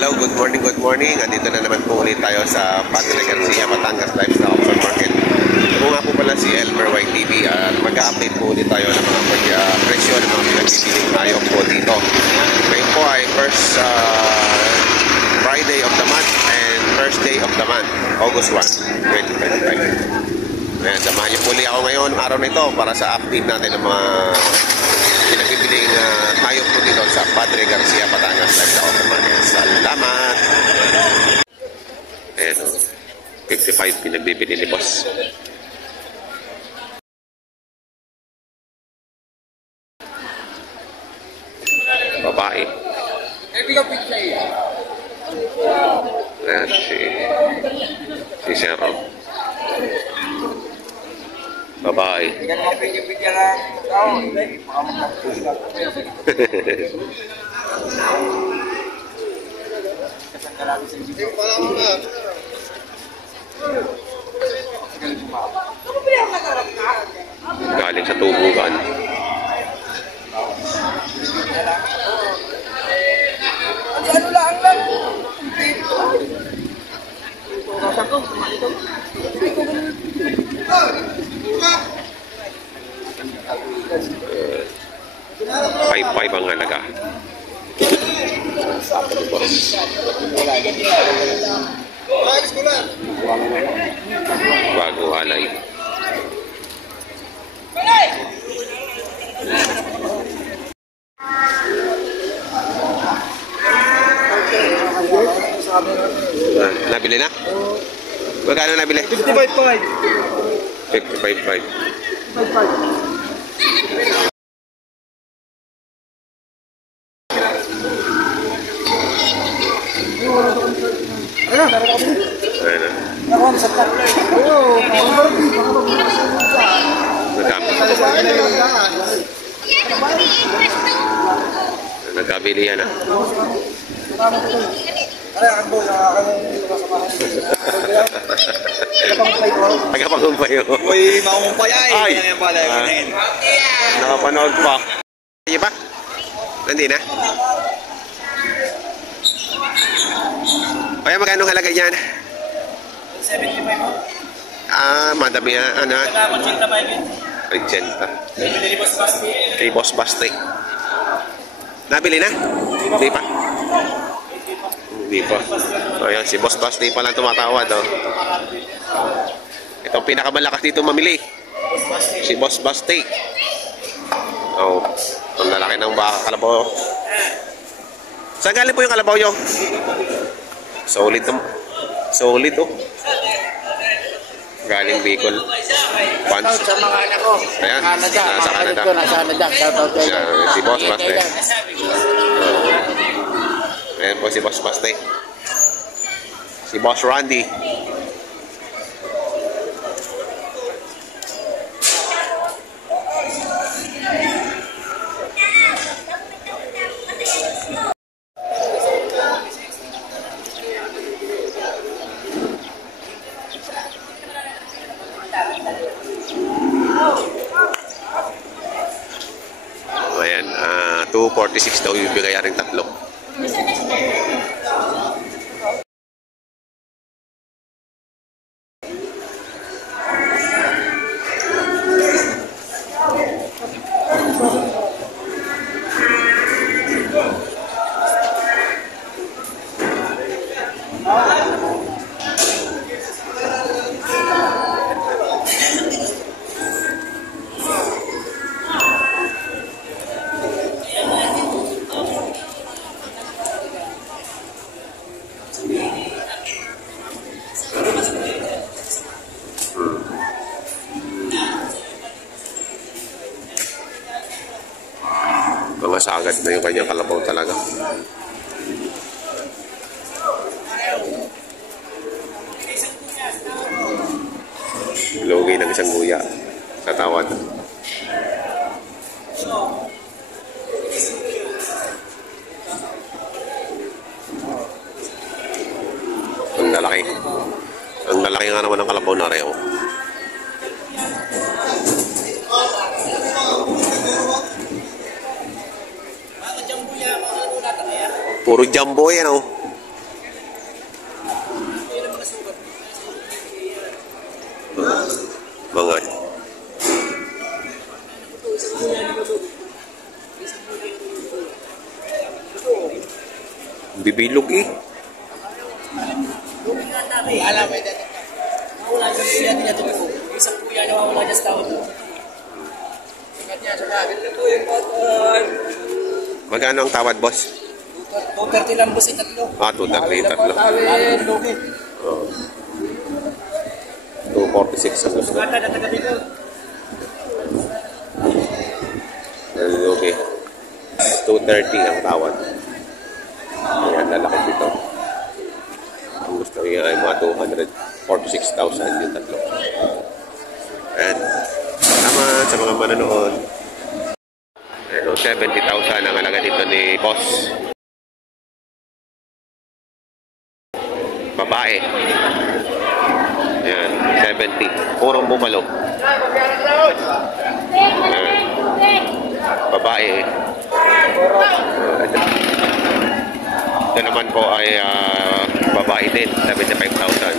Hello, good morning. Andito na naman po ulit tayo sa Padre Garcia, Batangas Livestock Auction Market. Ito nga po pala si Elmer YTV at mag-update po ulit tayo ng mga presyo ng mga pinagpipiling tayo po dito. Ngayon po ay first Friday of the month and first day of the month, August 1, 2025. Ayan, samahan niyo po ulit ako ngayon, araw na ito, para sa update natin ng mga pinagpipiling tayo po dito sa Padre Garcia, Batangas Livestock Auction Market. Salamat! Ayan o, 55 pinagbibili ni boss. Babae. Ayan si Sharon. Babae. Hindi ka naman pinipigyan ng tao. Hindi. Baka magkakasya. Kasang kalami sa isip. Galing sa tubugan. Ano lang lang. Nasa ko. 5-5 ang halaga. Bago alay. Nabili na? Magkano nabili? 55.5. 55.5. 55. Nagkabili yan ah. Nagkapangumpay o. Uy, makumpay ay. Nakapanood pa. Hindi pa? Hindi na? Kaya magkano halaga yan? 75 mo? Madami yan. Ano? 80. Kay Boss Basti. Nabili na? Hindi pa? Hindi pa. So yan, si Boss Basti pa lang tumatawad. Oh. Ito ang pinakamalakas dito mamili. Si Boss Basti. Oh, ang lalaki ng baka kalabaw. Saan galing po yung kalabaw nyo? Solid naman. Solid oh. Galing Bicol. Shoutout sa mga anak ko. Ayan, Canada. sa Canada. Nasa Canada. Shoutout kayo. Si Boss Basti. Ayan po si Boss Basti. Si Boss Randy. Ayan, 246 daw yung bigayaring tatlo. Mga sagad na yung kanyang kalabaw talaga. Logi ng isang guya sa tawad. Ang lalaki. Ang lalaki nga naman ng kalabaw na reo. Puro jumbo yan, oh. Bibilog eh. Alam mo, ito. Nawala sa kuya niya ito. Isang kuya na wawala niya sa tao. Sikat niya, sikat. Ito yung button. Magkano ang tawad, boss? 230 lang boss, tatlo. 230, tatlo. Tawin, lugi. Oh. 246 ang gusto. Sukatan na taga dito. Okay. 230 ang tawad. Ayan, lalaki dito. Ang gusto niya ay mga 246,000 yung tatlo. Ayan. Salamat sa mga manonood. Ayan, 70,000 ang halaga dito ni boss. Babae. Ayan, 70. Purong bumalo. Ayan. Babae. Ito naman po ay babae din, 75,000.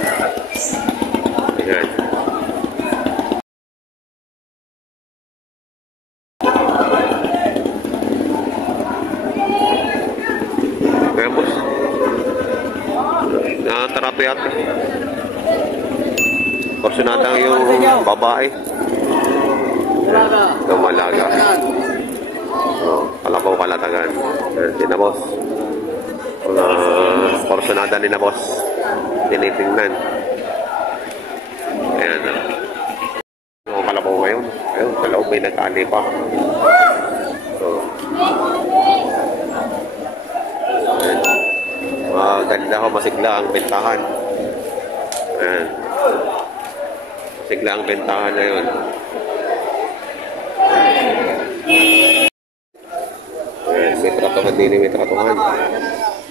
Ayan. Ayan, boss. Tarato yata. Porsyonata yung babae. Dumalaga. Oh, kalabaw kalatagan. Hindi na, boss. Porsyonada nila, boss. Tinitingnan. Ayan. Yung kalabaw ngayon. Ayun, sa loob may nagkali pa. So, ayan. Maganda ho, masigla ang bentahan. Ayan. Masigla ang bentahan na yun. Ayan, may tratuhan din, may tratuhan.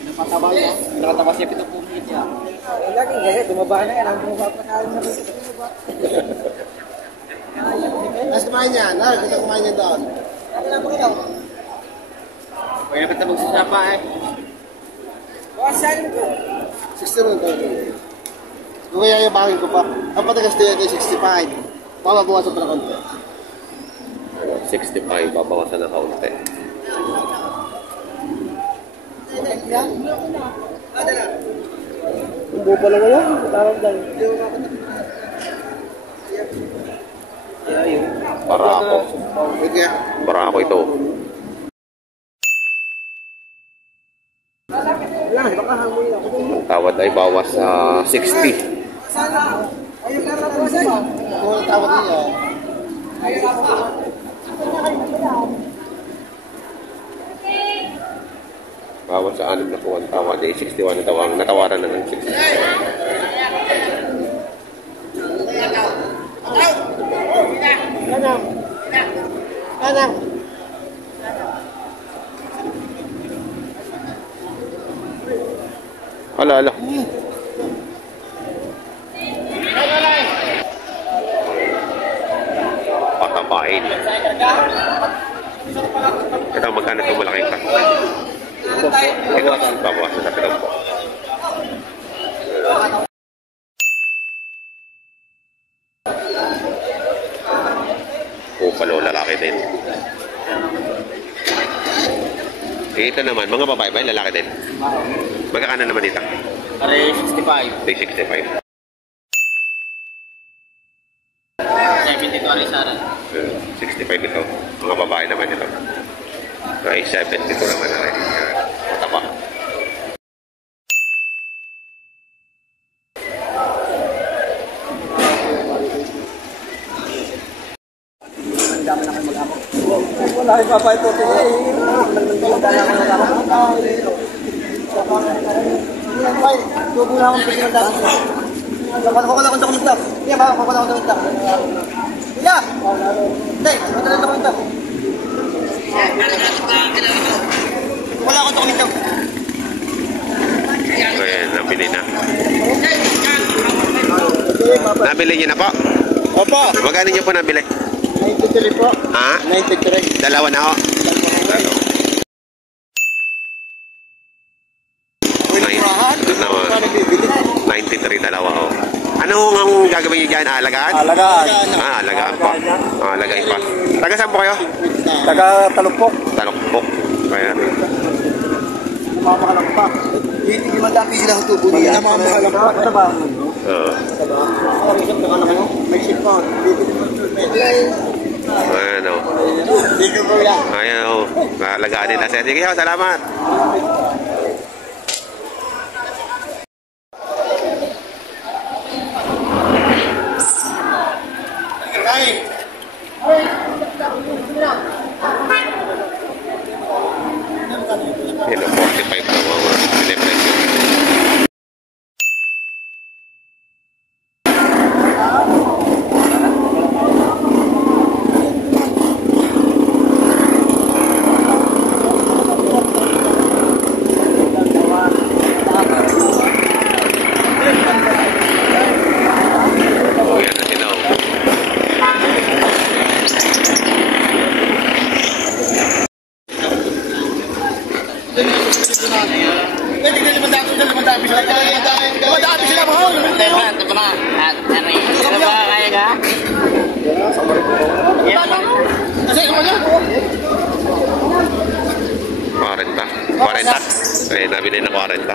Napataba niya. Nakataba siya 7 minutes niya. Lagi gaya, tumaba na yan. Ang bumaba pa na rin na tumaba. Mas kumain niya. Kita kumain niya doon. Ano na po ikaw? Pwede pa tabog sa sapa eh. Saan ko? 60 rin tayo. Kung kaya yabangin ko pa. Ang patagas tayo ito 65. Papabawasan pa na konti. 65, babawasan ng kaunti. Ang buo pala ngayon. Tawag dahil. Barako. Barako ito. Ang tawad ay bawas sa 60. Ayun na lang po sa'yo. Kung ang tawag niya. Ayun na po. Bawas sa 6 na po ang tawad ay 61 na tawag. Natawaran na ng 60. Anang. Ala. Patabain. Ito, magkano ito malaking ka? Ito, babawasan na pinag po. Palo, lalaki din. Ito naman, mga babae ba? Lalaki din. Magkakano naman dito? Pare 65. 65. 72 ari sara. 65 ito. Mga babae naman ito. Ay, 72 naman na rin. Tapa. Wala yung papay po. Tubo na akong pinagdaan. Kukuha akong dokumento. Iya, kukuha akong dokumento. Iya! Hindi, kukuha akong dokumento. Kukuha akong dokumento. Ayan, nabili na. Nabili niyo na po? Opo. Magkano niyo po nabili? 93 po. Ha? 93. Dalawa na ho. Dalawa. 93 dalawa ho. Ano ang gagawin niyo dyan? Alagaan? Alagaan. Alagaan pa. Alagain pa. Taga saan po kayo? Taga Talukpok. Talukpok. Kaya. Mama ka lang. Hindi man piso lang tubo niya. Namamahal ang pagkatabaho. Oo. May ship pa. Ayan o. Sige po yan. Ayan o. Nalagaan nila sir. Sige ho, salamat. Yan o, 45 na mga pinipresyo. Eh, nabili na 40.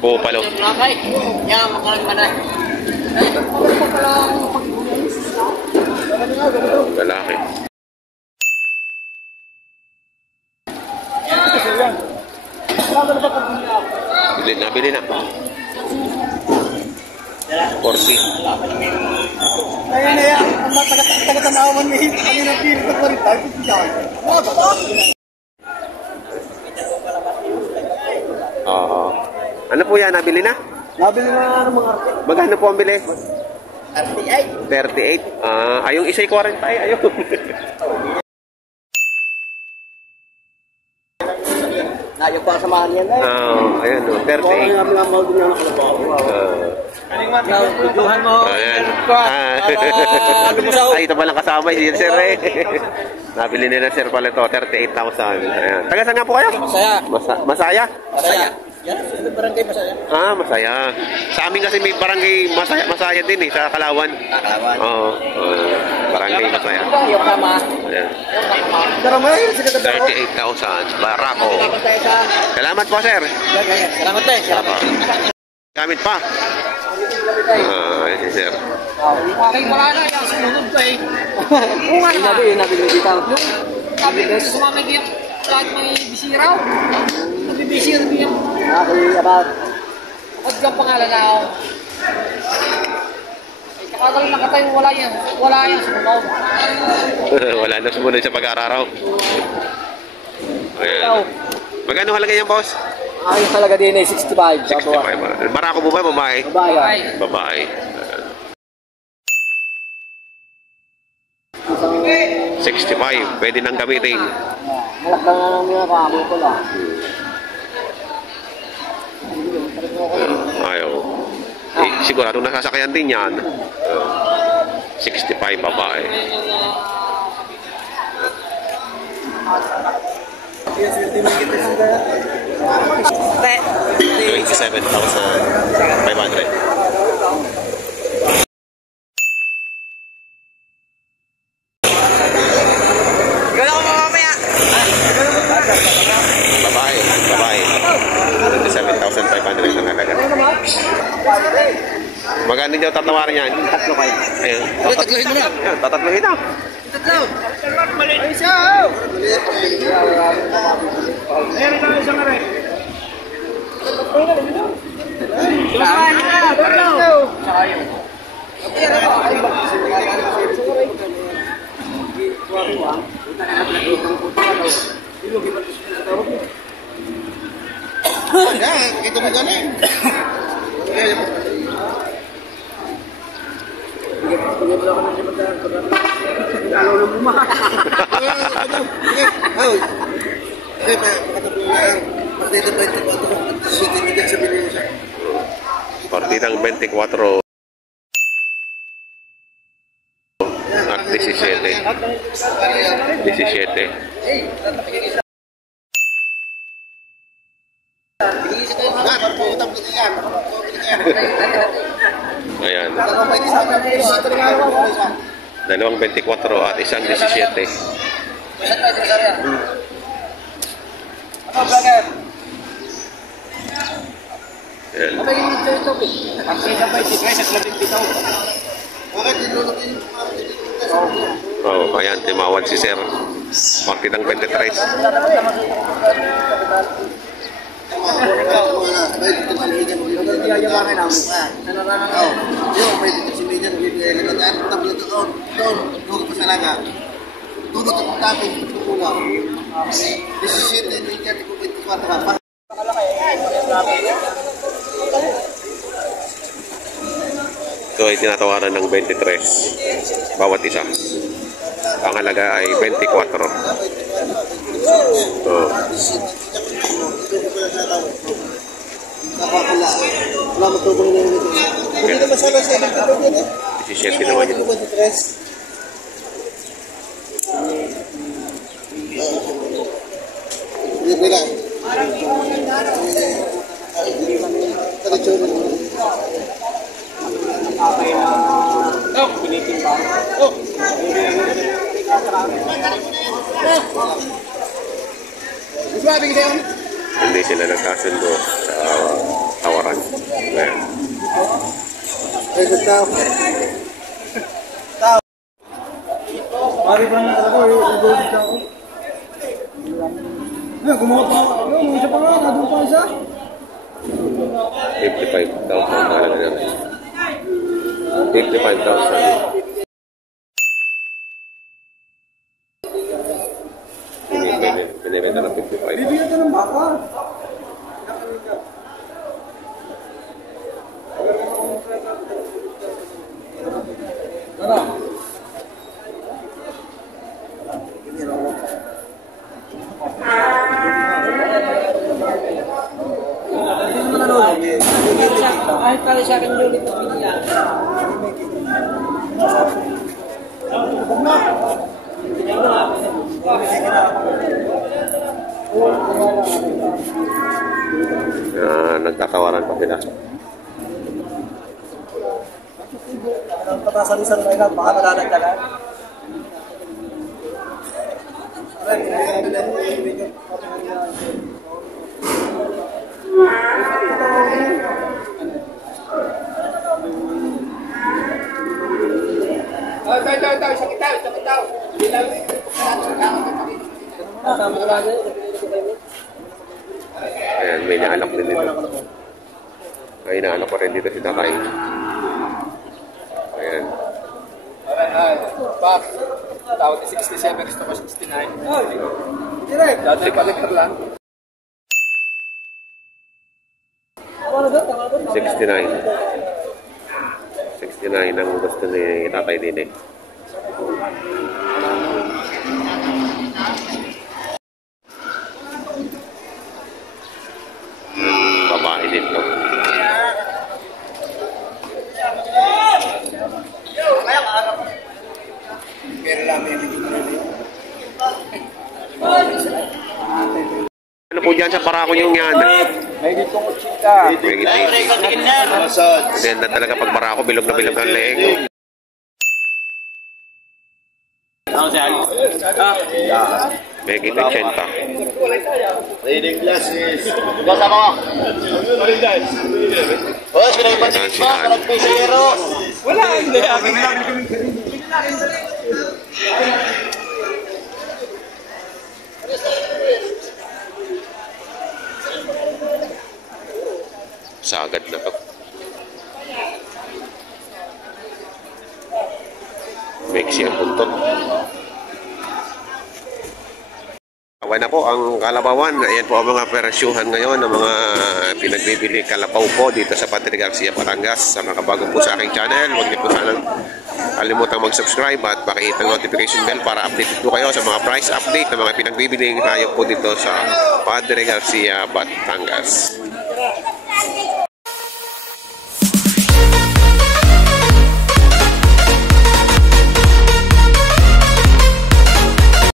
Palo. Lalaki. Nabili na. 40. Ayun na yan. Ang taga-tanawan niya. Kami ng pili ko 45. Oo. Ano po yan? Nabili na? Nabili na ano mga Magkano po ang bili? 38. 38. Yung isa'y 40 ay ayaw. Ayaw pa samahan yan eh. Ayan o, 38. Tuduhan mo. Ayan. Ay, ito palang kasama si sir eh. Nabili nila sir pala ito, 38,000. Ayan. Taga saan nga po kayo? Masaya. Masaya? Masaya. Yan, barangay Masaya. Masaya. Sa amin kasi may barangay Masaya din eh, sa Kalawan. Kalawan. Oo. Barangay Masaya. Yung kama. Ayan. Daramay, 38,000. Barako. Salamat po sir. Salamat tayo. Salamat. Gamit pa. Ayan sir. Kay wala na yung sumunod ko eh. Oo nga naman. Nabili dito. Yung sabi ko sa mga media, lahat may bisiraw. Nabibisir niya. About. At yung pangalan na ako. Ay, kakagal nakatayo, wala yan. Wala yan sumunod. Wala na sumunod sa pag-araraw. Ayan. Magkano halaga yan, boss? Ayos talaga din eh, 65. 65. Barako po ba, babae? Babae. Babae. 65. Pwede nang gamitin. Malak lang lang mga kamo ko lang. Ayaw. Sigurado nasasakyan din yan. 65 babae. 27,500. Babae. 27,500 ang halaga. Magkano niyo tatawarin yan? Tatlo kayo. Ayun. Tatlohin mo na. Yan, tatatlohin na. Tatlo. Ay, siya. Ayan, ito na isang aray. Sumahan na. Tatlo. Ito mo galing. Partidang 24 at 17. 17. Ayan. Dalawang 24 at isang 17. Ayan. Bakit nilulog yung Ayan, timawad si Sir. Partidang 23. Ito ay tinatawaran ng 23 bawat isa. Ang halaga ay 24. Hindi naman sana sa electric yan eh. 17 naman yun. Hindi lang. Hindi sila nagkasundo sa tawaran. Ayan. Ay, tao. Tao. Mari ba na ako, i-gold ka ako. Gumawa pa ako. Ano, isa pa nga, nadun pa isa. 55,000 ang halaga namin. 55,000. Binibenta ng 55. Bibigyan ka ng baka. Ano? Kahit pala sa akin yung ulit bigla. Nagtatawaran pa sila. Ang patasalisan kayo na, baka malalagdagan. Ayan, may naanak din dito. May naanak pa rin dito si Tatay. Ayan. Pak, tawag 67, gusto ko 69. Dati palikar lang. 69. 69 ang gusto ni Tatay din eh. Babae dito. Ano po dyan sa Parako yung yan? May ditong 80. Then na talaga pag Parako, bilog na bilog ang leeg. Megit 80. Reading glasses. Wala, hindi. Sagad na to. Mexi ang buntot. Away na po ang Kalabawan. Ayan po ang mga operasyuhan ngayon ng mga pinagbibili kalabaw po dito sa Padre Garcia, Batangas. Sa mga bago po sa aking channel, huwag niyo po sanang kalimutang mag-subscribe at pakihit ang notification bell para update po kayo sa mga price update ng mga pinagbibiling tayo po dito sa Padre Garcia, Batangas.